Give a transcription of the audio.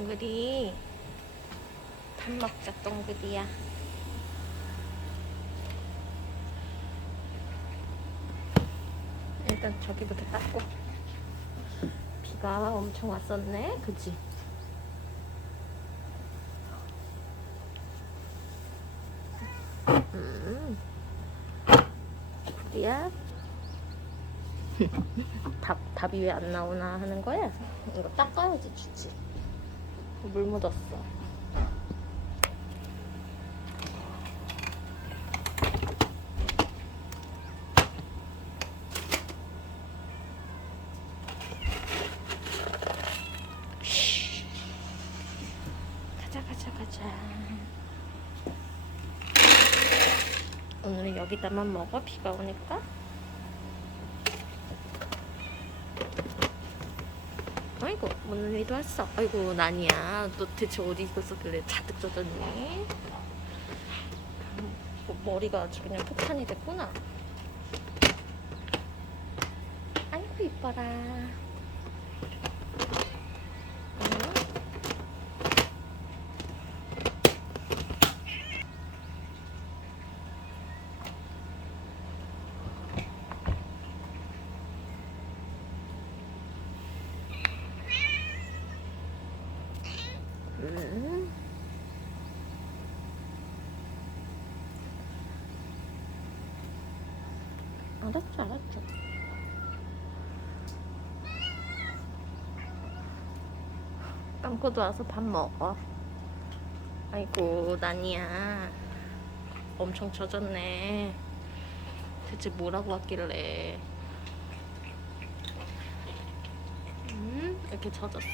동글이 밥 먹자 동글이야 일단 저기부터 닦고 비가 엄청 왔었네 그치? 음. 구리야 답, 답이 왜 안 나오나 하는 거야? 이거 닦아야지 주지 물 묻었어 쉬. 가자 가자 가자 오늘은 여기다만 먹어 비가 오니까 아이고 문은이도 왔어. 아이고 난이야. 너 대체 어디 있었길래 잔뜩 젖었니? 뭐, 머리가 아주 그냥 폭탄이 됐구나. 아이고 이뻐라 음. 알았죠, 알았죠. 빵코도 와서 밥 먹어. 아이고, 난이야. 엄청 젖었네. 대체 뭐라고 왔길래. 음, 이렇게 젖었어.